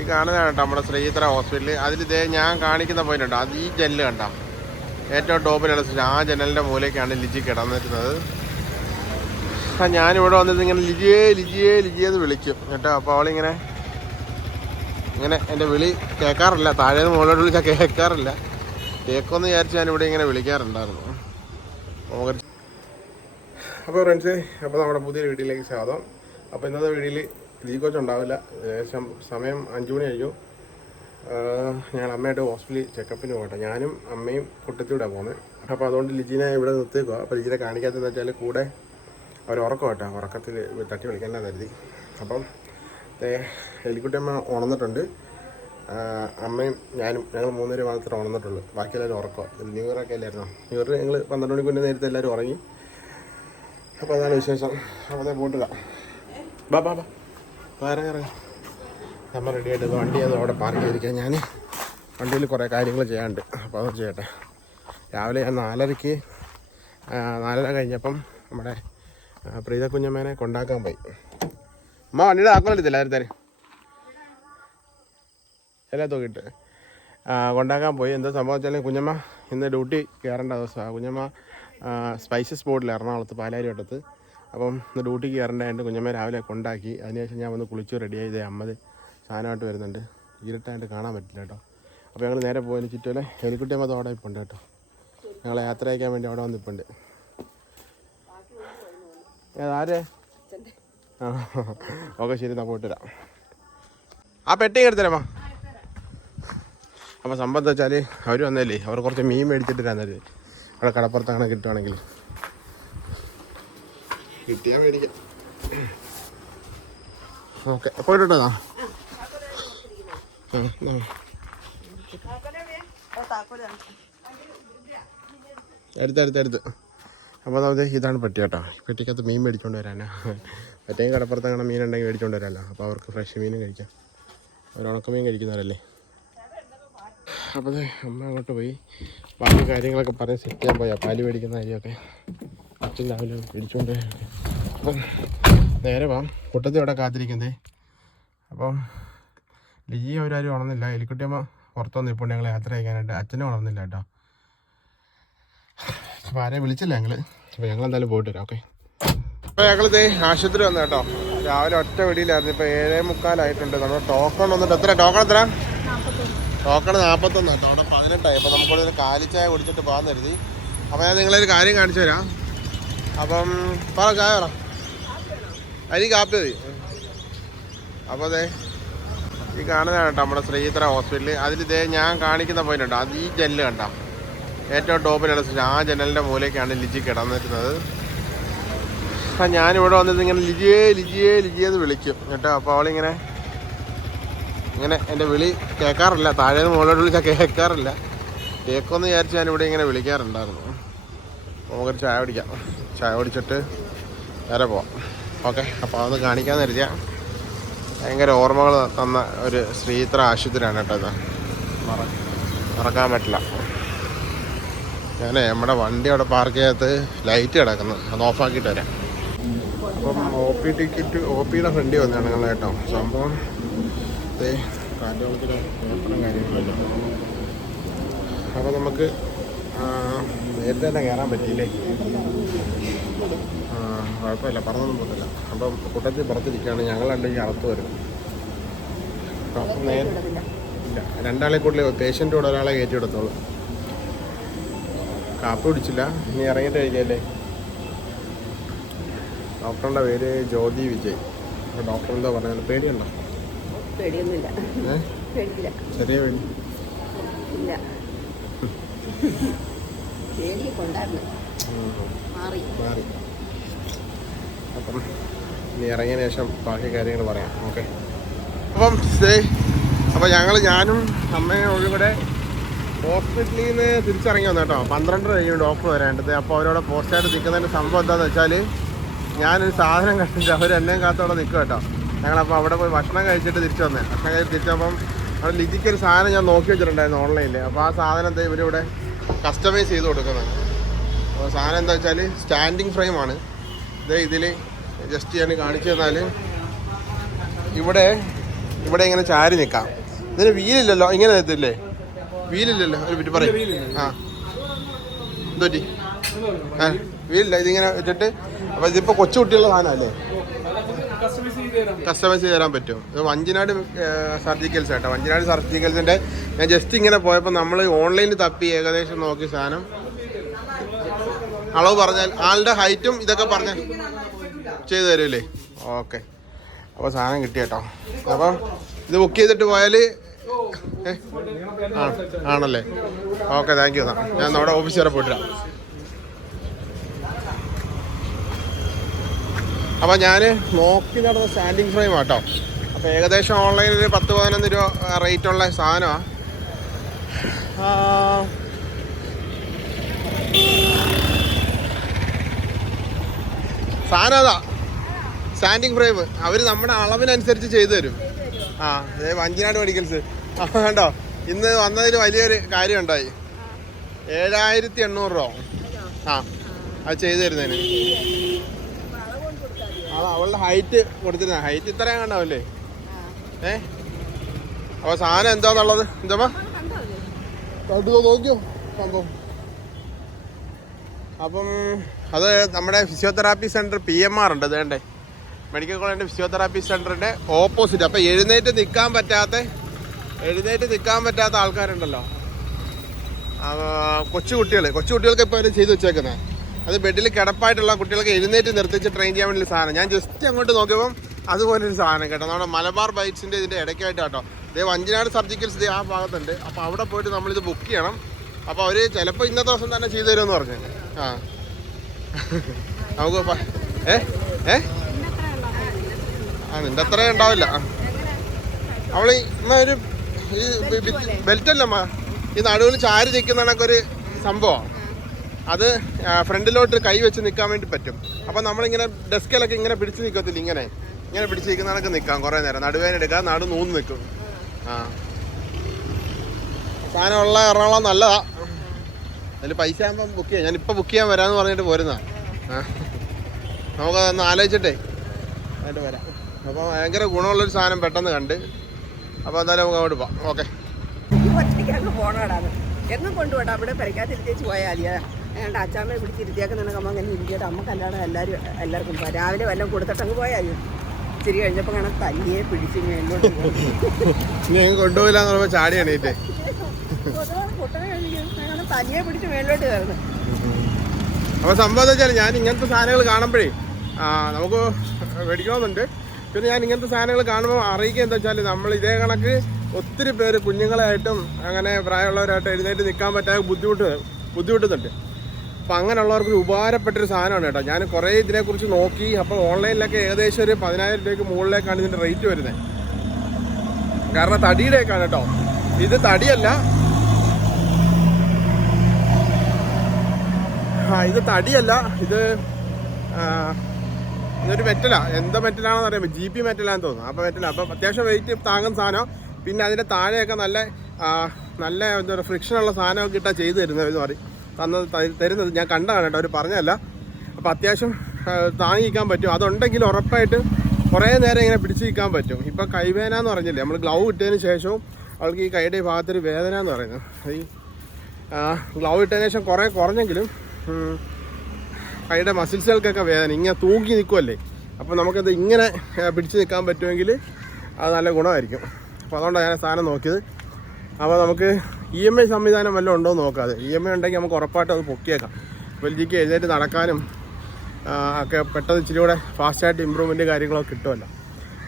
ഈ കാണുന്നതാണ് കേട്ടോ നമ്മുടെ ശ്രീത്ര ഹോസ്പിറ്റൽ. അതിലിതേ ഞാൻ കാണിക്കുന്ന പോയിന്റ് ഉണ്ടോ, അത് ഈ ജനൽ കണ്ട ഏറ്റവും ടോപ്പിലുള്ള ആ ജനലിൻ്റെ മൂലയ്ക്കാണ് ലിജി കിടന്നിരുന്നത്. ഞാനിവിടെ വന്നിട്ട് ഇങ്ങനെ ലിജിയേ ലിജിയേ ലിജിയെന്ന് വിളിക്കും കേട്ടോ. അപ്പോൾ അവളിങ്ങനെ എൻ്റെ വിളി കേൾക്കാറില്ല, താഴേന്ന് മുകളിലോട്ട് വിളിച്ചാൽ കേൾക്കാറില്ല. കേൾക്കുമെന്ന് വിചാരിച്ച് ഞാനിവിടെ ഇങ്ങനെ വിളിക്കാറുണ്ടായിരുന്നു. അപ്പോൾ ഫ്രണ്ട്സ്, അപ്പോൾ നമ്മുടെ പുതിയൊരു വീഡിയോയിലേക്ക് സ്വാഗതം. അപ്പോൾ ഇന്നത്തെ വീഡിയോയിൽ ലിജി കോച്ചുണ്ടാവില്ല. ഏകദേശം സമയം 5 മണി കഴിഞ്ഞു. ഞങ്ങൾ അമ്മയായിട്ട് ഹോസ്പിറ്റലിൽ ചെക്കപ്പിന് പോകട്ടെ. ഞാനും അമ്മയും കുട്ടത്തിലൂടെ പോകുന്നത്. അപ്പോൾ അതുകൊണ്ട് ലിജിനെ ഇവിടെ നിർത്തിക്കുക. അപ്പോൾ ലിജിനെ കാണിക്കാത്തതെന്ന് വെച്ചാൽ കൂടെ അവർ ഉറക്കം കേട്ടോ, ഉറക്കത്തിൽ തട്ടി വിളിക്കാനാണ് കരുതി. അപ്പം എലിക്കുട്ടിയമ്മ ഉണർന്നിട്ടുണ്ട്. അമ്മയും ഞാനും ഞങ്ങൾ 3 പേര് മാത്രമേ ഉണർന്നിട്ടുള്ളൂ. ബാക്കി എല്ലാവരും ഉറക്കോ. ന്യൂ ഇയറൊക്കെ അല്ലായിരുന്നോ? ന്യൂ ഇയർ ഞങ്ങൾ 12 മണിക്ക് മുന്നേ നേരത്തെ എല്ലാവരും ഉറങ്ങി. അപ്പോൾ അതാണ് വിശേഷം. അപ്പോൾ അതേ പോട്ടില്ല. ബാ ബാ ബാ ഇറങ്ങി നമ്മൾ റെഡിയായിട്ട് വണ്ടി അത് അവിടെ പാർക്ക് ചെയ്തിരിക്കാം. ഞാൻ വണ്ടിയിൽ കുറേ കാര്യങ്ങൾ ചെയ്യാനുണ്ട്. അപ്പോൾ അത് ചെയ്യട്ടെ. രാവിലെ ഞാൻ 4:30 കഴിഞ്ഞപ്പം നമ്മുടെ പ്രീത കുഞ്ഞമ്മേനെ കൊണ്ടാക്കാൻ പോയി. അമ്മ വണ്ടിയുടെ ആക്കം എടുത്തില്ല ആരും എല്ലാ തോക്കിയിട്ട് കൊണ്ടാക്കാൻ പോയി. എന്താ സംഭവം വെച്ചാൽ കുഞ്ഞമ്മ ഇന്ന് ഡ്യൂട്ടി കയറേണ്ട ദിവസമാണ്. കുഞ്ഞമ്മ സ്പൈസസ് ബോർഡിൽ എറണാകുളത്ത് പാലാരിവട്ടത്ത്. അപ്പം ഇന്ന് ഡ്യൂട്ടിക്ക് കയറേണ്ടതായിട്ട് കുഞ്ഞമ്മ രാവിലെ കൊണ്ടാക്കി. അതിനുശേഷം ഞാൻ വന്ന് കുളിച്ച് റെഡിയായി. ഇതേ അമ്മത് സാധനമായിട്ട് വരുന്നുണ്ട്. ഇരുട്ടായിട്ട് കാണാൻ പറ്റില്ല കേട്ടോ. അപ്പോൾ ഞങ്ങൾ നേരെ പോയതിന് ചുറ്റുമല്ലേ എലിക്കുട്ടിയമ്മ അവിടെ ഇപ്പുണ്ട് കേട്ടോ. ഞങ്ങളെ യാത്ര അയക്കാൻ വേണ്ടി അവിടെ വന്നിപ്പുണ്ട്. ആരെ ഓക്കെ ശരി, എന്നാൽ പോയിട്ട് വരാം. ആ പെട്ടി എടുത്തരമ്മ. അപ്പോൾ സംഭവം എന്താ വെച്ചാൽ അവർ വന്നല്ലേ, അവർ കുറച്ച് മീൻ മേടിച്ചിട്ട് തന്നത്. അവിടെ കടപ്പുറത്താണ് കിട്ടുവാണെങ്കിൽ കിട്ടിയാൽ മേടിക്കാം. ഓക്കെ പോയിട്ടോ. എടുത്ത് അപ്പോൾ അതായത് ഇതാണ് പെട്ടി കേട്ടോ. പെട്ടിക്കകത്ത് മീൻ മേടിച്ചുകൊണ്ട് വരാനാ. മറ്റേ കടപ്പുറത്ത് അങ്ങനെ മീനുണ്ടെങ്കിൽ മേടിച്ചുകൊണ്ട് വരാമല്ലോ. അപ്പോൾ അവർക്ക് ഫ്രഷ് മീനും കഴിക്കാം. അവർ ഉണക്കമീൻ കഴിക്കുന്നവരല്ലേ. അപ്പോൾ അമ്മ അങ്ങോട്ട് പോയി ബാക്കി കാര്യങ്ങളൊക്കെ പറഞ്ഞ് സെറ്റ് ചെയ്യാൻ പോയാൽ പാല് മേടിക്കുന്ന കാര്യമൊക്കെ അച്ഛൻ രാവിലെ മേടിച്ചുകൊണ്ട്. അപ്പം നേരെ പോകാം. കുട്ടത്തി അവിടെ കാത്തിരിക്കുന്നേ. അപ്പം ലിജി അവരാരും ഉണർന്നില്ല. എലിക്കുട്ടിയമ്മ പുറത്തുനിന്ന് ഇപ്പോൾ ഞങ്ങൾ യാത്ര ചെയ്യാനായിട്ട്. അച്ഛനും ഉണർന്നില്ല കേട്ടോ. അപ്പോൾ ആരെയും വിളിച്ചില്ല ഞങ്ങൾ. അപ്പോൾ ഞങ്ങൾ എന്തായാലും പോയിട്ട് വരാം. ഓക്കെ. അപ്പോൾ ഞങ്ങളിത് ആശുപത്രി വന്നു കേട്ടോ. രാവിലെ ഒറ്റ വെടിയിലായിരുന്നു. ഇപ്പോൾ 7:45 നമ്മൾ ടോക്കൺ വന്നിട്ട് എത്ര ടോക്കൺ 41 കേട്ടോ. അവിടെ 18 അപ്പോൾ നമുക്കൊരു കാലിച്ചായ കുടിച്ചിട്ട് പോകാൻ കരുതി. അപ്പോൾ ഞാൻ നിങ്ങളൊരു കാര്യം കാണിച്ചു തരാം. അപ്പം പറ ചായ പറ. അരി കാപ്പി മതി. അപ്പോൾ ഈ കാണുന്നതാണ് കേട്ടോ നമ്മുടെ ശ്രീത്ര ഹോസ്പിറ്റൽ. അതിലിതേ ഞാൻ കാണിക്കുന്ന പോയിന്റ് ഉണ്ടോ, അത് ഈ ജനൽ കണ്ട ഏറ്റവും ടോപ്പിലുള്ള ആ ജനലിൻ്റെ മൂലയ്ക്കാണ് ലിജി കിടന്നിരുന്നത്. ഞാനിവിടെ വന്നിട്ട് ഇങ്ങനെ ലിജിയേ ലിജിയേ ലിജിയെന്ന് വിളിക്കും കേട്ടോ. അപ്പോൾ അവളിങ്ങനെ എൻ്റെ വിളി കേൾക്കാറില്ല, താഴേന്ന് മുകളിലോട്ട് വിളിച്ചാൽ കേൾക്കാറില്ല. കേൾക്കുമെന്ന് വിചാരിച്ച് ഞാനിവിടെ ഇങ്ങനെ വിളിക്കാറുണ്ടായിരുന്നു. നമുക്കൊരു ചായ കുടിക്കാം. ചായ കുടിച്ചിട്ട് നേരെ പോവാം. ഓക്കെ. അപ്പോൾ അതൊന്ന് കാണിക്കാമെന്ന് കരുതിയാൽ. ഭയങ്കര ഓർമ്മകൾ തന്ന ഒരു ശ്രീത്ര ആശുപത്രിയാണ് കേട്ടോ. ഇത് മറക്കാൻ പറ്റില്ല. ഞാനേ നമ്മുടെ വണ്ടി അവിടെ പാർക്ക് ചെയ്യാത്ത ലൈറ്റ് കിടക്കുന്നു, അത് ഓഫാക്കിയിട്ട് വരാം. അപ്പം OPയുടെ ഫ്രണ്ടിൽ വന്നതാണ് ഞങ്ങൾ കേട്ടോ. സംഭവം കാറ്റോളത്തിലെ പേപ്പറും കാര്യങ്ങളല്ലോ. അപ്പോൾ നമുക്ക് നേരത്തെ തന്നെ കയറാൻ പറ്റിയില്ലേ. കുഴപ്പമില്ല, പറഞ്ഞൊന്നും പോകത്തില്ല. അപ്പം കൂട്ടത്തിൽ പുറത്തിരിക്കുകയാണ്. ഞങ്ങളുണ്ടെങ്കിൽ അകത്ത് വരും. അപ്പം നേരെ ഇല്ല, 2 ആളെ കൂടുതൽ പേഷ്യൻ്റ് കൂടെ ഒരാളെ കയറ്റി എടുത്തോളൂ. കാപ്പി പിടിച്ചില്ല, ഇനി ഇറങ്ങിയിട്ട് കഴിക്കല്ലേ. ഡോക്ടറിൻ്റെ പേര് ജ്യോതി വിജയ്. അപ്പോൾ ഡോക്ടർ എന്താ പറഞ്ഞത്? പേടിയുണ്ടോ? പേടിയൊന്നുമില്ല. ചെറിയ പേടി ഇല്ല. മാറി. അപ്പം ഇനി ഇറങ്ങിയതിന് ശേഷം ബാക്കി കാര്യങ്ങൾ പറയാം. ഓക്കെ. അപ്പോൾ ഞാനും അമ്മയും ഒഴികൂടെ ഹോസ്പിറ്റലിൽ നിന്ന് തിരിച്ചിറങ്ങി വന്നു കേട്ടോ. 12 കഴിഞ്ഞു ഡോക്ടർ വരേണ്ടത്. അപ്പോൾ അവരവിടെ പോസ്റ്റായിട്ട് നിൽക്കുന്നതിൻ്റെ സംഭവം എന്താണെന്ന് വെച്ചാൽ, ഞാനൊരു സാധനം കഴിച്ചിട്ട് അവർ എന്നെയും കാത്തോടെ നിൽക്കും കേട്ടോ. ഞങ്ങളപ്പോൾ അവിടെ പോയി ഭക്ഷണം കഴിച്ചിട്ട് തിരിച്ചു വന്നേ. ഭക്ഷണം കഴിച്ച് തിരിച്ചപ്പം അവിടെ ലിജിക്കൊരു സാധനം ഞാൻ നോക്കി വെച്ചിട്ടുണ്ടായിരുന്നു ഓൺലൈനിൽ. അപ്പോൾ ആ സാധനത്തെ ഇവരിവിടെ കസ്റ്റമൈസ് ചെയ്ത് കൊടുക്കുന്നതാണ്. അപ്പോൾ സാധനം എന്താ വെച്ചാൽ സ്റ്റാൻഡിങ് ഫ്രെയിമാണ്. ഇതിൽ ജസ്റ്റ് ഞാൻ കാണിച്ചു തന്നാൽ ഇവിടെ ഇവിടെ ഇങ്ങനെ ചാരി നിൽക്കാം. ഇതിന് വീലില്ലല്ലോ, ഇങ്ങനെ എത്തില്ലേ? വീലില്ലല്ലോ, ഒരു പറ്റി പറയും. ആ എന്തോറ്റി? ആ വീലില്ല, ഇതിങ്ങനെ വെച്ചിട്ട്. അപ്പോൾ ഇതിപ്പോൾ കൊച്ചു കുട്ടികളുടെ സാധനമല്ലേ? കസ്റ്റമൈസ് ചെയ്ത് തരാൻ പറ്റും. ഇത് വഞ്ചിനാട് സർജിക്കൽസ് കേട്ടോ. വഞ്ചിനാട് സർജിക്കൽസിൻ്റെ ഞാൻ ജസ്റ്റ് ഇങ്ങനെ പോയപ്പോൾ നമ്മൾ ഓൺലൈനിൽ തപ്പി ഏകദേശം നോക്കി സാധനം അളവ് പറഞ്ഞാൽ ആളുടെ ഹൈറ്റും ഇതൊക്കെ പറഞ്ഞ് ചെയ്തു തരുമല്ലേ? ഓക്കെ, അപ്പോൾ സാധനം കിട്ടി കേട്ടോ. അപ്പം ഇത് ബുക്ക് ചെയ്തിട്ട് പോയാൽ ആണല്ലേ? Okay, thank you. ഞാൻ നമ്മുടെ ഓഫീസ് വരെ പോയിട്ടില്ല. അപ്പോൾ ഞാൻ നോക്കി നടന്ന സ്റ്റാൻഡിങ് ഫ്രെയിം ആട്ടോ. അപ്പോൾ ഏകദേശം ഓൺലൈനിൽ 10-11 രൂപ റേറ്റുള്ള സാധനമാണ്. സാധനം അതാ സ്റ്റാൻഡിങ് ഫ്രെയിം. അവർ നമ്മുടെ അളവിനനുസരിച്ച് ചെയ്തു തരും. ആ അതെ, വഞ്ചിനാട് മെഡിക്കൽസ്. കണ്ടോ, ഇന്ന് വന്നതിൽ വലിയൊരു കാര്യം ഉണ്ടായി. 7,800 രൂപ. ആ അത് ചെയ്തു തരുന്നതിന്. അത് അവളുടെ ഹൈറ്റ് കൊടുത്തിരുന്ന ഹൈറ്റ് ഇത്രയും കണ്ടാവില്ലേ? അപ്പോൾ സാധനം എന്താന്നുള്ളത് എന്താ കണ്ടു നോക്കിയോ സംഭവം. അപ്പം അത് നമ്മുടെ ഫിസിയോതെറാപ്പി സെൻറ്റർ PMR ഉണ്ട്, അതേണ്ടേ മെഡിക്കൽ കോളേജിൻ്റെ ഫിസിയോതെറാപ്പി സെൻറ്ററിൻ്റെ ഓപ്പോസിറ്റ്. അപ്പോൾ എഴുന്നേറ്റ് നിൽക്കാൻ പറ്റാത്ത ആൾക്കാരുണ്ടല്ലോ, കൊച്ചുകുട്ടികൾക്ക് ഇപ്പോൾ അവർ ചെയ്ത് വെച്ചേക്കുന്നത്. അത് ബെഡിൽ കിടപ്പായിട്ടുള്ള കുട്ടികൾക്ക് എഴുന്നേറ്റ് നിർത്തിച്ച് ട്രെയിൻ ചെയ്യാൻ വേണ്ടി സാധനം. ഞാൻ ജസ്റ്റ് അങ്ങോട്ട് നോക്കിയപ്പം അതുപോലൊരു സാധനം കേട്ടോ. നമ്മുടെ മലബാർ ബൈറ്റ്സിൻ്റെ ഇതിൻ്റെ ഇടയ്ക്കായിട്ട് കേട്ടോ. ഇതേ വഞ്ചിനാട് സർജിക്കൽസ് ആ ഭാഗത്തുണ്ട്. അപ്പോൾ അവിടെ പോയിട്ട് നമ്മളിത് ബുക്ക് ചെയ്യണം. അപ്പോൾ അവർ ചിലപ്പോൾ ഇന്നത്തെ ദിവസം തന്നെ ചെയ്തു തരുമെന്ന് പറഞ്ഞു. ആ നമുക്ക് നിൻ്റെ അത്ര ഉണ്ടാവില്ല. അവൾ ഒരു ഈ ബെൽറ്റല്ലമ്മ, ഈ നടുവിൽ ചാരി നിൽക്കുന്ന കണക്കൊരു സംഭവമാണ്. അത് ഫ്രണ്ടിലോട്ട് കൈ വെച്ച് നിൽക്കാൻ വേണ്ടി പറ്റും. അപ്പോൾ നമ്മളിങ്ങനെ ഡെസ്കിലൊക്കെ ഇങ്ങനെ പിടിച്ച് നിൽക്കത്തില്ല, ഇങ്ങനെ പിടിച്ച് നിൽക്കുന്ന കണക്ക് നിൽക്കാം കുറേ നേരം. നടുവേദന എടുക്കാം, നടു നൂന്ന് നിൽക്കും. ആ സാധനമുള്ള എറണാകുളം നല്ലതാ. അതിൽ പൈസ ആകുമ്പം ബുക്ക് ചെയ്യാം. ഞാനിപ്പോൾ ബുക്ക് ചെയ്യാൻ വരാമെന്ന് പറഞ്ഞിട്ട് പോരുന്നതാണ്. നമുക്കതൊന്ന് ആലോചിച്ചിട്ടേ ആയിട്ട് വരാം. അപ്പോൾ ഭയങ്കര ഗുണമുള്ളൊരു സാധനം പെട്ടെന്ന് കണ്ട്. അപ്പോൾ എന്തായാലും നമുക്ക് അങ്ങോട്ട് പോവാം. ഓക്കെ, എന്നും കൊണ്ടുപോട്ടെ. അവിടെ പരിക്കാത്തിരുത്തേച്ച് പോയാൽ മതിയാ. ഏണ്ട അച്ചാമ്മയെ പിടിച്ചിരുത്തിയാക്കുന്നുണ്ടെങ്കിൽ അമ്മ അങ്ങനെ ഇരിക്കട്ടെ. അമ്മക്കല്ലാതെ എല്ലാവർക്കും രാവിലെ വല്ലതും കൊടുത്തിട്ടങ്ങ് പോയാൽ ഇച്ചിരി കഴിഞ്ഞപ്പോൾ കാണാൻ തല്ലിയെ പിടിച്ച് മേലോട്ട് കൊണ്ടുപോയില്ല എന്ന് പറയുമ്പോൾ ചാടി എണീറ്റേ കുട്ടനെ കഴിഞ്ഞ് തല്ലിയെ പിടിച്ച് മേലോട്ട് കയറുന്നു. അപ്പോൾ സംഭവം എന്താ വെച്ചാൽ ഞാൻ ഇങ്ങനത്തെ സാധനങ്ങൾ കാണുമ്പോഴേ നമുക്ക് മേടിക്കണമെന്നുണ്ട്. പിന്നെ ഞാൻ ഇങ്ങനത്തെ സാധനങ്ങൾ കാണുമ്പോൾ അറിയിക്കുക എന്താ വെച്ചാൽ നമ്മൾ ഇതേ കണക്ക് ഒത്തിരി പേര് കുഞ്ഞുങ്ങളായിട്ടും അങ്ങനെ പ്രായമുള്ളവരായിട്ടും എഴുന്നേറ്റ് നിൽക്കാൻ പറ്റാതെ ബുദ്ധിമുട്ടുന്നുണ്ട്. അപ്പോൾ അങ്ങനെയുള്ളവർക്ക് ഉപകാരപ്പെട്ടൊരു സാധനമാണ് കേട്ടോ. ഞാൻ കുറേ ഇതിനെക്കുറിച്ച് നോക്കി. അപ്പോൾ ഓൺലൈനിലൊക്കെ ഏകദേശം ഒരു 10,000 രൂപയ്ക്ക് മുകളിലേക്കാണ് ഇതിൻ്റെ റേറ്റ് വരുന്നത്. കാരണം തടിയുടെയൊക്കെയാണ് കേട്ടോ. ഇത് തടിയല്ല, ഇത് തടിയല്ല, ഇതൊരു മെറ്റലാണ്. എന്താ മെറ്റലാണെന്ന് അറിയാമോ? GP മെറ്റലാണെന്ന് തോന്നുന്നു. അപ്പോൾ മെറ്റലാണ്. അപ്പം അത്യാവശ്യം വെയിറ്റ് താങ്ങുന്ന സാധനം. പിന്നെ അതിൻ്റെ താഴെയൊക്കെ നല്ല എന്താ പറയുക ഫ്രിക്ഷനുള്ള സാധനമൊക്കെ ഇട്ടാൽ ചെയ്ത് തരുന്നത് തരുന്നത് ഞാൻ കണ്ടതാണ് കേട്ടോ, അവർ പറഞ്ഞതല്ല. അപ്പോൾ അത്യാവശ്യം താങ്ങിക്കാൻ പറ്റും. അതുണ്ടെങ്കിൽ ഉറപ്പായിട്ടും കുറേ നേരം ഇങ്ങനെ പിടിച്ച് നിൽക്കാൻ പറ്റും. ഇപ്പോൾ കൈവേദന എന്ന് പറഞ്ഞില്ലേ, നമ്മൾ ഗ്ലൗ ഇട്ടതിന് ശേഷവും അവൾക്ക് ഈ കൈയുടെ ഭാഗത്തൊരു വേദന എന്ന് പറയുന്നത്. ഈ ഗ്ലൗ ഇട്ടതിന് ശേഷം കുറേ കുറഞ്ഞെങ്കിലും കൈയുടെ മസിൽസുകൾക്കൊക്കെ വേദന. ഇങ്ങനെ തൂക്കി നിൽക്കുമല്ലേ, അപ്പോൾ നമുക്കത് ഇങ്ങനെ പിടിച്ച് നിൽക്കാൻ പറ്റുമെങ്കിൽ അത് നല്ല ഗുണമായിരിക്കും. അപ്പോൾ അതുകൊണ്ടാണ് ഞാൻ സാധനം നോക്കിയത്. അപ്പോൾ നമുക്ക് EMI സംവിധാനം വല്ലതും ഉണ്ടോ എന്ന് നോക്കാതെ. EMI ഉണ്ടെങ്കിൽ നമുക്ക് ഉറപ്പായിട്ടും അത് പൊക്കിയേക്കാം. വെൽജിക്ക് എഴുന്നേറ്റ് നടക്കാനും ഒക്കെ പെട്ടെന്ന് ഇച്ചിരി കൂടെ ഫാസ്റ്റായിട്ട് ഇമ്പ്രൂവ്മെൻറ്റ് കാര്യങ്ങളൊക്കെ കിട്ടുമല്ലോ.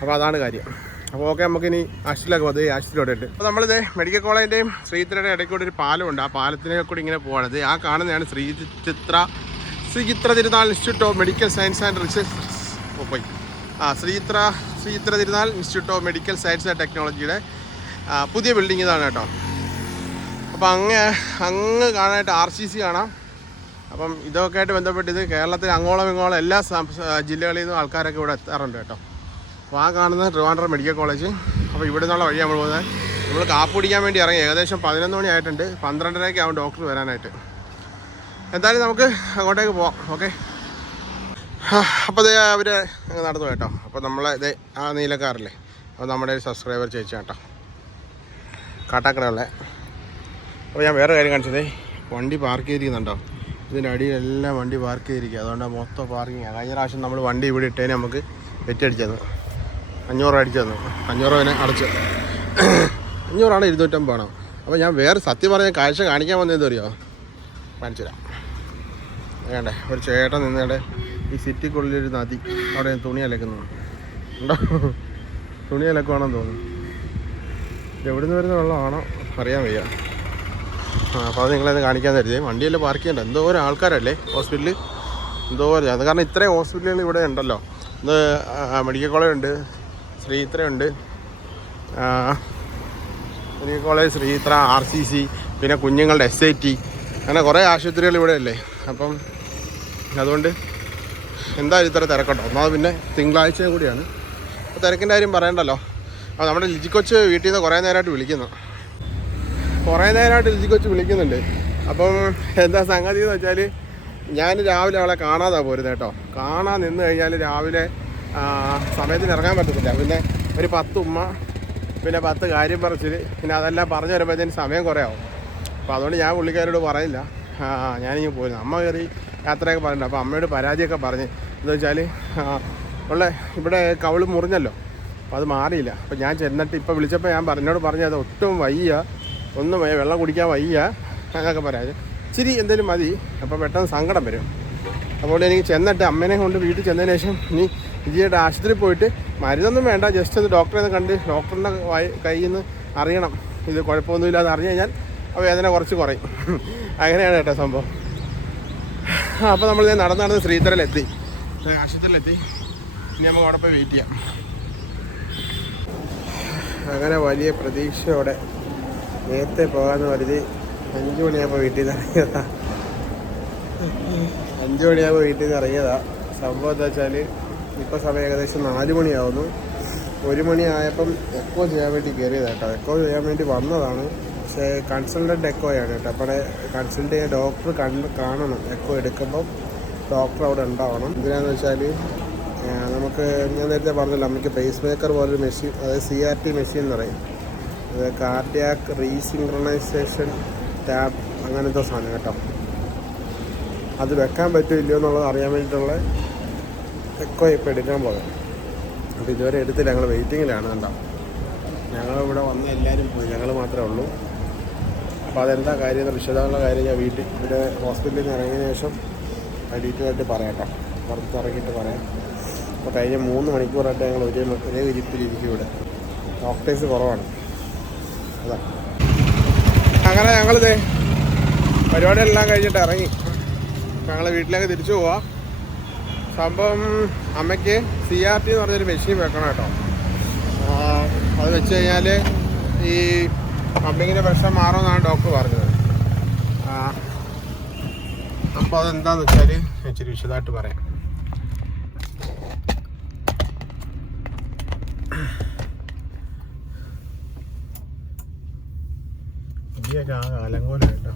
അപ്പോൾ അതാണ് കാര്യം. അപ്പോൾ ഓക്കെ, നമുക്കിനി ആശുപത്രിയിലൊക്കെ പോകുന്നത്. ആശുപത്രിയോടെ ഇട്ട് അപ്പോൾ നമ്മളിത് മെഡിക്കൽ കോളേജിൻ്റെയും ശ്രീചിത്രയുടെ ഇടയ്ക്കൂടെ ഒരു പാലമുണ്ട്. ആ പാലത്തിനെ കൂടി ഇങ്ങനെ പോകണത്. ആ കാണുന്നതാണ് ശ്രീചിത്ര തിരുനാൾ institute of medical science and research പോയി. ശ്രീചിത്ര തിരുനാൾ institute of medical science and ടെക്നോളജിയുടെ പുതിയ ബിൽഡിംഗ് ഇതാണ് കേട്ടോ. അപ്പോൾ അങ്ങ് കാണാനായിട്ട് RCC കാണാം. അപ്പം ഇതൊക്കെ ആയിട്ട് ബന്ധപ്പെട്ട് ഇത് കേരളത്തിൽ അങ്ങോളം ഇങ്ങോളം എല്ലാ ജില്ലകളിൽ നിന്നും ആൾക്കാരൊക്കെ ഇവിടെ എത്താറുണ്ട് കേട്ടോ. അപ്പോൾ ആ കാണുന്നത് ട്രിവാൻഡ്രം മെഡിക്കൽ കോളേജ്. അപ്പോൾ ഇവിടെ നിന്നുള്ള വഴി നമ്മൾ പോകുന്നത്. നമ്മൾ കാപ്പ് കുടിക്കാൻ വേണ്ടി ഇറങ്ങി. ഏകദേശം 11 മണി ആയിട്ടുണ്ട്. 12:30 ആവും ഡോക്ടർ വരാനായിട്ട്. എന്തായാലും നമുക്ക് അങ്ങോട്ടേക്ക് പോവാം. ഓക്കെ, അപ്പോൾ അവർ അങ്ങ് നടന്നു കേട്ടോ. അപ്പോൾ നമ്മളെ ഇതേ ആ നീലക്കാറില്ലേ, അപ്പോൾ നമ്മുടെ ഒരു സബ്സ്ക്രൈബർ ചേച്ചി കേട്ടോ, കാട്ടാക്കടയുള്ളത്. അപ്പോൾ ഞാൻ വേറെ കാര്യം കാണിച്ചതേ, വണ്ടി പാർക്ക് ചെയ്തിരിക്കുന്നുണ്ടോ, ഇതിൻ്റെ അടിയിലെല്ലാം വണ്ടി പാർക്ക് ചെയ്തിരിക്കുക. അതുകൊണ്ട് മൊത്തം പാർക്കിങ്ങാണ്. കഴിഞ്ഞ പ്രാവശ്യം നമ്മൾ വണ്ടി ഇവിടെ ഇട്ടതിന് നമുക്ക് വെറ്റടിച്ചു തന്നു, 500 അടിച്ചു തന്നു. 500 രൂപ അടച്ച് 500 250 അപ്പോൾ ഞാൻ വേറെ സത്യം പറഞ്ഞ കാഴ്ച കാണിക്കാൻ വന്നതെന്ന് അറിയോ, കാണിച്ചു തരാം. വേണ്ടേ, ഒരു ചേട്ടൻ നിന്നവിടെ ഈ സിറ്റിക്കുള്ളിലൊരു നദി, അവിടെ തുണി അലക്കുന്നു ഉണ്ടോ, തുണി അലക്കുവാണെന്ന് തോന്നുന്നു. എവിടെ നിന്ന് വരുന്ന വെള്ളമാണോ അറിയാൻ വയ്യ. അപ്പോൾ അത് നിങ്ങളത് കാണിക്കാൻ തരുതേ. വണ്ടിയെല്ലാം പാർക്ക് ചെയ്യണ്ട, എന്തോരം ആൾക്കാരല്ലേ ഹോസ്പിറ്റലിൽ, എന്തോരം. അത് കാരണം ഇത്രയും ഹോസ്പിറ്റലുകൾ ഇവിടെ ഉണ്ടല്ലോ. ഇത് മെഡിക്കൽ കോളേജ് ഉണ്ട്, ശ്രീത്രയുണ്ട്, മെഡിക്കൽ കോളേജ്, ശ്രീത്ര, RCC, പിന്നെ കുഞ്ഞുങ്ങളുടെ SIT, അങ്ങനെ കുറേ ആശുപത്രികൾ ഇവിടെ അല്ലേ. അപ്പം അതുകൊണ്ട് എന്തായാലും ഇത്ര തിരക്കട്ടോ. ഒന്നാമത് പിന്നെ തിങ്കളാഴ്ച കൂടിയാണ്, അപ്പോൾ തിരക്കിൻ്റെ കാര്യം പറയണ്ടല്ലോ. അപ്പോൾ നമ്മുടെ ലിജിക്കൊച്ച് വീട്ടിൽ നിന്ന് കുറേ നേരമായിട്ട് വിളിക്കുന്നുണ്ട്. അപ്പം എന്താ സംഗതി എന്ന് വെച്ചാൽ, ഞാൻ രാവിലെ അവളെ കാണാതാണ് പോരുന്നത് കേട്ടോ. കാണാൻ നിന്ന് കഴിഞ്ഞാൽ രാവിലെ സമയത്തിന് ഇറങ്ങാൻ പറ്റത്തില്ല. പിന്നെ ഒരു 10 ഉമ്മ, പിന്നെ 10 കാര്യം പറച്ചിൽ, പിന്നെ അതെല്ലാം പറഞ്ഞു വരുമ്പോഴത്തേന് സമയം കുറേ ആവും. അപ്പോൾ അതുകൊണ്ട് ഞാൻ പുള്ളിക്കാരോട് പറയില്ല, ഞാനിങ്ങനെ പോരുന്നു. അമ്മ കയറി യാത്രയൊക്കെ പറഞ്ഞിട്ടുണ്ട്. അപ്പോൾ അമ്മയോട് പരാതിയൊക്കെ പറഞ്ഞ് എന്താ വെച്ചാൽ ഇവിടെ കവിള് മുറിഞ്ഞല്ലോ, അപ്പോൾ അത് മാറിയില്ല. അപ്പോൾ ഞാൻ ചെന്നിട്ട് ഇപ്പോൾ വിളിച്ചപ്പോൾ ഞാൻ എന്നോട് പറഞ്ഞത് ഒട്ടും വയ്യ, ഒന്നും വയ്യ, വെള്ളം കുടിക്കാൻ വയ്യ എന്നൊക്കെ പറയാം. ഇച്ചിരി എന്തെങ്കിലും മതി, അപ്പോൾ പെട്ടെന്ന് സങ്കടം വരും. അതുകൊണ്ട് എനിക്ക് ചെന്നിട്ട് അമ്മേനെ കൊണ്ട് വീട്ടിൽ ചെന്നതിന് ശേഷം ഇനി വിജയുടെ ആശുപത്രിയിൽ പോയിട്ട് മരുന്നൊന്നും വേണ്ട, ജസ്റ്റ് ഒന്ന് ഡോക്ടറെ കണ്ട് ഡോക്ടറിൻ്റെ കയ്യിൽ നിന്ന് അറിയണം ഇത് കുഴപ്പമൊന്നുമില്ലാതെ അറിഞ്ഞു കഴിഞ്ഞാൽ ആ വേദന കുറച്ച് കുറയും. അങ്ങനെയാണ് കേട്ടോ സംഭവം. അപ്പോൾ നമ്മൾ നടന്ന് ശ്രീധരയിലെത്തി, ആശുപത്രിയിലെത്തി. ഇനി നമുക്ക് അവിടെ പോയി വെയിറ്റ് ചെയ്യാം. അങ്ങനെ വലിയ പ്രതീക്ഷയോടെ നേരത്തെ പോകാമെന്ന് കരുതി 5 മണിയാകുമ്പോൾ വീട്ടിൽ നിന്ന് ഇറങ്ങിയതാണ്. 5 മണിയാകുമ്പോൾ വീട്ടിൽ നിന്ന് ഇറങ്ങിയതാണ്. സംഭവം എന്താ വെച്ചാൽ ഇപ്പോൾ സമയം ഏകദേശം 4 മണിയാവുന്നു. 1 മണിയായപ്പം എക്കോ ചെയ്യാൻ വേണ്ടി കയറിയതാണ് കേട്ടോ. എക്കോ ചെയ്യാൻ വേണ്ടി വന്നതാണ്, പക്ഷേ കൺസൾട്ടൻ്റ് എക്കോയാണ് കേട്ടോ. അപ്പോൾ കൺസൾട്ട് ചെയ്യാൻ ഡോക്ടർ കാണണം. എക്കോ എടുക്കുമ്പം ഡോക്ടർ അവിടെ ഉണ്ടാവണം. എന്തിനാന്ന് വെച്ചാൽ നമുക്ക് ഞാൻ നേരത്തെ പറഞ്ഞല്ലോ, അമ്മയ്ക്ക് പേസ് മേക്കർ പോലൊരു മെഷീൻ, അതായത് CRT മെഷീൻ എന്ന് പറയും, അത് കാർഡിയാക് റീസിങ്ക്രണൈസേഷൻ ടാബ്, അങ്ങനത്തെ സാധനം കേട്ടോ. അത് വെക്കാൻ പറ്റില്ലയോ എന്നുള്ളത് അറിയാൻ വേണ്ടിയിട്ടുള്ള എക്കോ ഇപ്പോൾ എടുക്കാൻ പോകാം. അപ്പോൾ ഇതുവരെ എടുത്തില്ല, ഞങ്ങൾ വെയിറ്റിങ്ങിലാണ് കേട്ടോ. ഞങ്ങളിവിടെ വന്ന് എല്ലാവരും പോയി, ഞങ്ങൾ മാത്രമേ ഉള്ളൂ. അപ്പോൾ അതെന്താ കാര്യം, വിശദമുള്ള കാര്യം ഞാൻ വീട്ടിൽ ഇവിടെ ഹോസ്പിറ്റലിൽ നിന്ന് ഇറങ്ങിയതിന് ശേഷം ഡീറ്റെയിൽ ആയിട്ട് പറയാം കേട്ടോ, പുറത്തിറങ്ങിയിട്ട് പറയാം. അപ്പോൾ കഴിഞ്ഞ 3 മണിക്കൂറായിട്ട് ഞങ്ങൾ ഒരേ ഇരിപ്പിലിരിക്കും ഇവിടെ. ഡോക്ടേഴ്സ് കുറവാണ്, അതാ. അങ്ങനെ ഞങ്ങളിത് പരിപാടിയെല്ലാം കഴിഞ്ഞിട്ട് ഇറങ്ങി ഞങ്ങൾ വീട്ടിലേക്ക് തിരിച്ചു പോവാം. സംഭവം അമ്മയ്ക്ക് CRT എന്ന് പറഞ്ഞൊരു മെഷീൻ വെക്കണം കേട്ടോ. അത് വെച്ച് കഴിഞ്ഞാൽ ഈ പമ്പിങ്ങിൻ്റെ പ്രശ്നം മാറുമെന്നാണ് ഡോക്ടർ പറഞ്ഞത്. അപ്പോൾ അതെന്താണെന്ന് വെച്ചാൽ ഇച്ചിരി വിശദമായിട്ട് പറയാം. ഇതിയൊക്കെ ആ അലങ്കോല കേട്ടോ.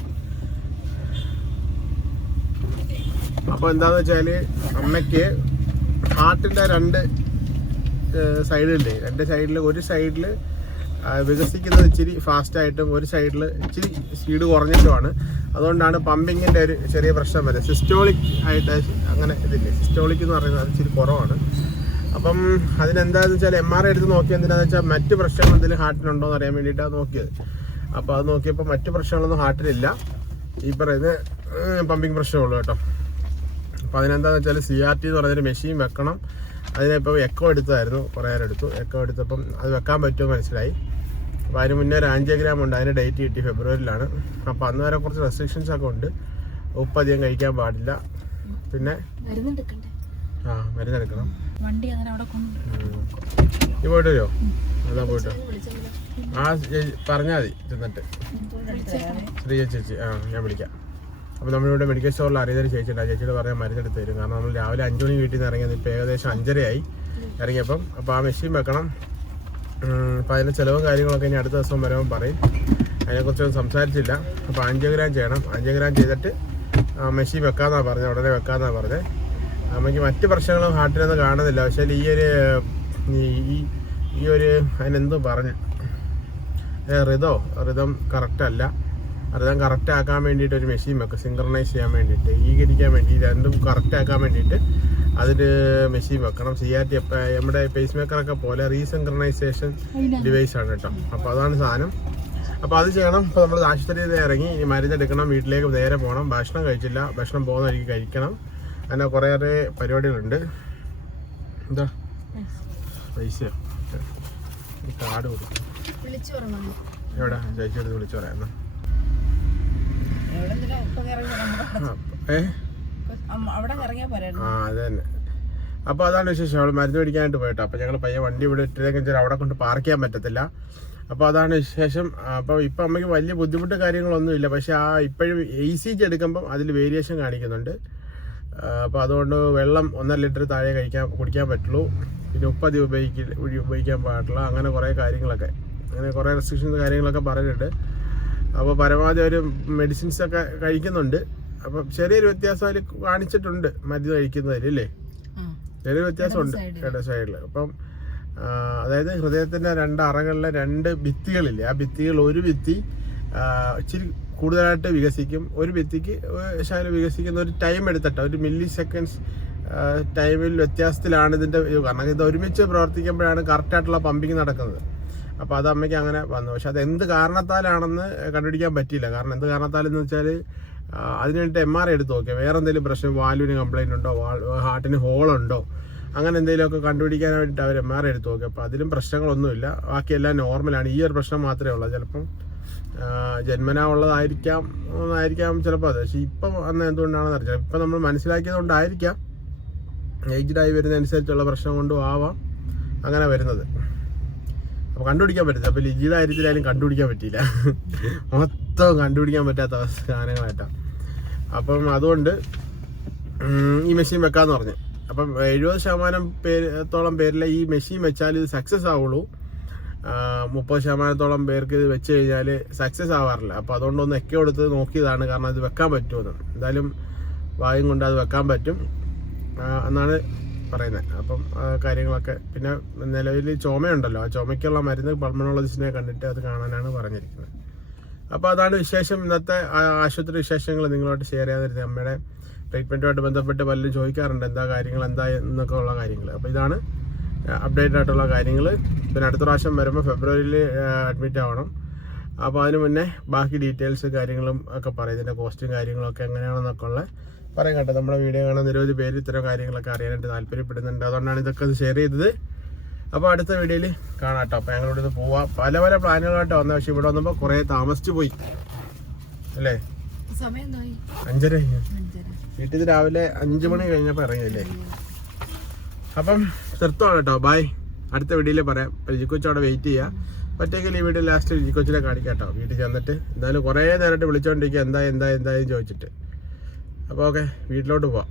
അപ്പോൾ എന്താണെന്ന് വെച്ചാൽ അമ്മയ്ക്ക് ഹാർട്ടിൻ്റെ 2 സൈഡില്ലേ, 2 സൈഡിൽ ഒരു സൈഡിൽ വികസിക്കുന്നത് ഇച്ചിരി ഫാസ്റ്റായിട്ടും ഒരു സൈഡിൽ ഇച്ചിരി സ്പീഡ് കുറഞ്ഞിട്ടുമാണ്. അതുകൊണ്ടാണ് പമ്പിങ്ങിൻ്റെ ഒരു ചെറിയ പ്രശ്നം വരെ. സിസ്റ്റോളിക് ആയിട്ട് അങ്ങനെ ഇതില്ലേ, സിസ്റ്റോളിക് എന്ന് പറയുന്നത് അത് ഇച്ചിരി കുറവാണ്. അപ്പം അതിനെന്താണെന്ന് വെച്ചാൽ MRI എടുത്ത് നോക്കിയത് എന്തിനാണെന്ന് വെച്ചാൽ മറ്റ് പ്രശ്നങ്ങൾ എന്തെങ്കിലും ഹാർട്ടിനുണ്ടോ എന്ന് അറിയാൻ വേണ്ടിയിട്ടാണ് നോക്കിയത്. അപ്പോൾ അത് നോക്കിയപ്പോൾ മറ്റ് പ്രശ്നങ്ങളൊന്നും ഹാർട്ടിലില്ല, ഈ പറയുന്ന പമ്പിങ് പ്രശ്നമുള്ളൂ കേട്ടോ. അപ്പോൾ അതിനെന്താണെന്ന് വെച്ചാൽ CRT എന്ന് പറഞ്ഞൊരു മെഷീൻ വെക്കണം. അതിനിപ്പോൾ എക്കോ എടുത്തായിരുന്നു, കുറേ നേരം എടുത്തു. എക്കോ എടുത്തപ്പം അത് വെക്കാൻ പറ്റുമോ മനസ്സിലായി. അപ്പോൾ അതിന് മുന്നേ ഒരു ആൻജിയോഗ്രാം ഉണ്ട്, അതിന് ഡേറ്റ് കിട്ടി ഫെബ്രുവരിയിലാണ്. അപ്പോൾ അന്ന് വരെ കുറച്ച് റെസ്ട്രിക്ഷൻസ് ഒക്കെ ഉണ്ട്. ഉപ്പ് അധികം കഴിക്കാൻ പാടില്ല, പിന്നെ മരുന്നെടുക്കണം. നീ പോയിട്ട് വരുമോ? അതാ പോയിട്ട് പറഞ്ഞാൽ മതി ചെന്നിട്ട്. ശ്രീ ചേച്ചി, ഞാൻ വിളിക്കാം. അപ്പോൾ നമ്മളിവിടെ മെഡിക്കൽ സ്റ്റോറിൽ അറിയുന്നൊരു ചേച്ചിയുണ്ട്. ആ ചേച്ചിയോട് പറയാൻ മരുന്നെടുത്ത് തരും. കാരണം നമ്മൾ രാവിലെ 5 മണി വീട്ടിൽ നിന്ന് ഇറങ്ങിയത്, ഇപ്പോൾ ഏകദേശം 5:30 ഇറങ്ങിയപ്പം. അപ്പോൾ ആ മെഷീൻ വെക്കണം. അപ്പോൾ അതിൻ്റെ ചിലവും കാര്യങ്ങളൊക്കെ ഇനി അടുത്ത ദിവസം വരുമ്പോൾ പറയും. അതിനെക്കുറിച്ചൊന്നും സംസാരിച്ചില്ല. അപ്പോൾ ആൻജിയോഗ്രാം ചെയ്യണം. ആൻജിയോഗ്രാം ചെയ്തിട്ട് മെഷീൻ വെക്കാമെന്നാണ് പറഞ്ഞത്, ഉടനെ വെക്കാമെന്നാണ് പറഞ്ഞത്. അമ്മയ്ക്ക് മറ്റ് പ്രശ്നങ്ങളും ഹാർട്ടിലൊന്നും കാണുന്നില്ല. പക്ഷേ ഈ ഈ ഒരു അതിനെന്തോ പറഞ്ഞു റിതം കറക്റ്റല്ല. റിതം കറക്റ്റ് ആക്കാൻ വേണ്ടിയിട്ട് ഒരു മെഷീൻ വെക്കും, സിങ്ക്രണൈസ് ചെയ്യാൻ വേണ്ടിയിട്ട്, ഈകരിക്കാൻ വേണ്ടി, രണ്ടും കറക്റ്റ് ആക്കാൻ വേണ്ടിയിട്ട് അതിന് മെഷീൻ വെക്കണം. CRT നമ്മുടെ പേസ് മേക്കറൊക്കെ പോലെ റീസിങ്ക്രണൈസേഷൻ ഡിവൈസാണ് കേട്ടോ. അപ്പോൾ അതാണ് സാധനം. അപ്പോൾ അത് ചെയ്യണം. ഇപ്പോൾ നമ്മൾ ആശുപത്രിയിൽ നിന്ന് ഇറങ്ങി മരുന്നെടുക്കണം, വീട്ടിലേക്ക് നേരെ പോകണം. ഭക്ഷണം കഴിച്ചില്ല, ഭക്ഷണം പോകുന്ന വഴിക്ക് കഴിക്കണം. അങ്ങനെ കുറേയേറെ പരിപാടികളുണ്ട്. എന്താ പൈസ കാർഡ് കൊടുക്കും. എവിടെ ചേച്ചിയെടുത്ത് വിളിച്ചു പറയാം. അത് തന്നെ. അപ്പോൾ അതാണ് വിശേഷം. അവൾ മരുന്ന് മേടിക്കാനായിട്ട് പോയിട്ടോ. അപ്പോൾ ഞങ്ങൾ പയ്യെ വണ്ടി ഇവിടെ ഇട്ടിട്ടേക്കെന്ന് വെച്ചാൽ അവിടെ കൊണ്ട് പാർക്ക് ചെയ്യാൻ പറ്റത്തില്ല. അപ്പോൾ അതാണ് വിശേഷം. അപ്പോൾ ഇപ്പം അമ്മയ്ക്ക് വലിയ ബുദ്ധിമുട്ട് കാര്യങ്ങളൊന്നുമില്ല. പക്ഷേ ഇപ്പോഴും ECG എടുക്കുമ്പം അതിൽ വേരിയേഷൻ കാണിക്കുന്നുണ്ട്. അപ്പോൾ അതുകൊണ്ട് വെള്ളം 1.5 ലിറ്റർ താഴെ കുടിക്കാൻ പറ്റുള്ളൂ. പിന്നെ ഉപ്പ് അധികം ഉപയോഗിക്കാൻ പാടില്ല. അങ്ങനെ കുറേ കാര്യങ്ങളൊക്കെ, അങ്ങനെ കുറേ റെസ്ട്രിക്ഷൻസ് കാര്യങ്ങളൊക്കെ പറഞ്ഞിട്ടുണ്ട്. അപ്പോൾ പരമാവധി ഒരു മെഡിസിൻസൊക്കെ കഴിക്കുന്നുണ്ട്. അപ്പം ചെറിയൊരു വ്യത്യാസം അതിൽ കാണിച്ചിട്ടുണ്ട് മരുന്ന് കഴിക്കുന്നതിൽ, അല്ലേ? ചെറിയൊരു വ്യത്യാസമുണ്ട് ഇട സൈഡിൽ. അപ്പം അതായത് ഹൃദയത്തിൻ്റെ 2 അറകളിലെ 2 ഭിത്തികളില്ലേ, ആ ഭിത്തികൾ ഒരു ഭിത്തി ഇച്ചിരി കൂടുതലായിട്ട് വികസിക്കും, ഒരു ഭിത്തിക്ക് ശകലം വികസിക്കുന്ന ഒരു ടൈം എടുത്തിട്ട് ഒരു മില്ലി സെക്കൻഡ്സ് ടൈമിൽ വ്യത്യാസത്തിലാണ് ഇതിൻ്റെ. കാരണം ഇത് ഒരുമിച്ച് പ്രവർത്തിക്കുമ്പോഴാണ് കറക്റ്റായിട്ടുള്ള പമ്പിങ് നടക്കുന്നത്. അപ്പോൾ അത് അമ്മയ്ക്ക് അങ്ങനെ വന്നു. പക്ഷെ അത് എന്ത് കാരണത്താലാണെന്ന് കണ്ടുപിടിക്കാൻ പറ്റിയില്ല. കാരണം എന്ത് കാരണത്താലെന്ന് വെച്ചാൽ അതിന് വേണ്ടിയിട്ട് MRI എടുത്ത് നോക്കിയാൽ വേറെ എന്തെങ്കിലും പ്രശ്നം, വാൽവിന് കംപ്ലൈൻറ്റ് ഉണ്ടോ, ഹാർട്ടിന് ഹോളുണ്ടോ, അങ്ങനെ എന്തെങ്കിലുമൊക്കെ കണ്ടുപിടിക്കാൻ വേണ്ടിയിട്ട് അവർ MRI എടുത്ത് നോക്കി. അപ്പോൾ അതിലും പ്രശ്നങ്ങളൊന്നുമില്ല, ബാക്കിയെല്ലാം നോർമലാണ്. ഈ ഒരു പ്രശ്നം മാത്രമേ ഉള്ളൂ. ചിലപ്പം ജന്മനാ ഉള്ളതായിരിക്കാം ചിലപ്പോൾ അത്. പക്ഷേ ഇപ്പം അന്ന് എന്തുകൊണ്ടാണെന്ന് അറിയാം. ഇപ്പം നമ്മൾ മനസ്സിലാക്കിയത് കൊണ്ടായിരിക്കാം, ഏജ്ഡായി വരുന്നതനുസരിച്ചുള്ള പ്രശ്നം കൊണ്ടും ആവാം അങ്ങനെ വരുന്നത്. അപ്പോൾ കണ്ടുപിടിക്കാൻ പറ്റില്ല. അപ്പോൾ ലിജിയുടെ കാര്യത്തിലായാലും കണ്ടുപിടിക്കാൻ പറ്റിയില്ല, മൊത്തം കണ്ടുപിടിക്കാൻ പറ്റാത്ത സാധനങ്ങളായിട്ടാണ്. അപ്പം അതുകൊണ്ട് ഈ മെഷീൻ വെക്കാമെന്ന് പറഞ്ഞു. അപ്പം 70% പേരിൽ ഈ മെഷീൻ വെച്ചാൽ ഇത് സക്സസ് ആവുള്ളൂ. 30% പേർക്ക് ഇത് വെച്ച് കഴിഞ്ഞാൽ സക്സസ് ആവാറില്ല. അപ്പോൾ അതുകൊണ്ടൊന്ന് ഒക്കെ എടുത്ത് നോക്കിയതാണ്, കാരണം ഇത് വെക്കാൻ പറ്റുമെന്ന്. എന്തായാലും ഭാഗ്യം കൊണ്ട് അത് വെക്കാൻ പറ്റും എന്നാണ് പറയുന്നത്. അപ്പം കാര്യങ്ങളൊക്കെ പിന്നെ നിലവിൽ ചുമയുണ്ടല്ലോ, ആ ചുമയ്ക്കുള്ള മരുന്ന് പൾമണോളജിസ്റ്റിനെ കണ്ടിട്ട് അത് കാണാനാണ് പറഞ്ഞിരിക്കുന്നത്. അപ്പോൾ അതാണ് വിശേഷം. ഇന്നത്തെ ആശുപത്രി വിശേഷങ്ങൾ നിങ്ങളോട്ട് ഷെയർ ചെയ്യാതിരുന്നത്. അമ്മയുടെ ട്രീറ്റ്മെൻറ്റുമായിട്ട് ബന്ധപ്പെട്ട് പലരും ചോദിക്കാറുണ്ട് എന്താ കാര്യങ്ങൾ, എന്താ എന്നൊക്കെ ഉള്ള കാര്യങ്ങൾ. അപ്പോൾ ഇതാണ് അപ്ഡേറ്റ് ആയിട്ടുള്ള കാര്യങ്ങൾ. പിന്നെ അടുത്ത പ്രാവശ്യം വരുമ്പോൾ ഫെബ്രുവരിയിൽ അഡ്മിറ്റ് ആവണം. അപ്പോൾ അതിന് മുന്നേ ബാക്കി ഡീറ്റെയിൽസ് കാര്യങ്ങളും ഒക്കെ പറയും, ഇതിൻ്റെ കോസ്റ്റും കാര്യങ്ങളൊക്കെ എങ്ങനെയാണെന്നൊക്കെ ഉള്ള പറയും കേട്ടോ. നമ്മുടെ വീഡിയോ കാണാൻ നിരവധി പേര് ഇത്തരം കാര്യങ്ങളൊക്കെ അറിയാനായിട്ട് താല്പര്യപ്പെടുന്നുണ്ട്. അതുകൊണ്ടാണ് ഇതൊക്കെ ഷെയർ ചെയ്തത്. അപ്പോൾ അടുത്ത വീഡിയോയിൽ കാണാം കേട്ടോ. അപ്പോൾ ഞങ്ങളിവിടെ നിന്ന് പോവാം. പല പ്ലാനുകളായിട്ട് വന്ന, പക്ഷേ ഇവിടെ വന്നപ്പോൾ കുറേ താമസിച്ചു പോയി, അല്ലേ? 5:30 വീട്ടിൽ രാവിലെ 5 മണി കഴിഞ്ഞപ്പോൾ ഇറങ്ങിയല്ലേ. അപ്പം നിർത്തുവാണ് കേട്ടോ. ബൈ. അടുത്ത വീഡിയോയിൽ പറയാം. ലിജിക്കൊച്ച് അവിടെ വെയിറ്റ് ചെയ്യുക. പറ്റെങ്കിൽ ഈ വീഡിയോ ലാസ്റ്റ് ലിജിക്കൊച്ചിനെ കാണിക്കാം കേട്ടോ. വീട്ടിൽ ചെന്നിട്ട് എന്തായാലും കുറേ നേരമായിട്ട് വിളിച്ചുകൊണ്ടിരിക്കുക എന്താ ചോദിച്ചിട്ട്. അപ്പോൾ ഓക്കെ, വീട്ടിലോട്ട് പോവാം.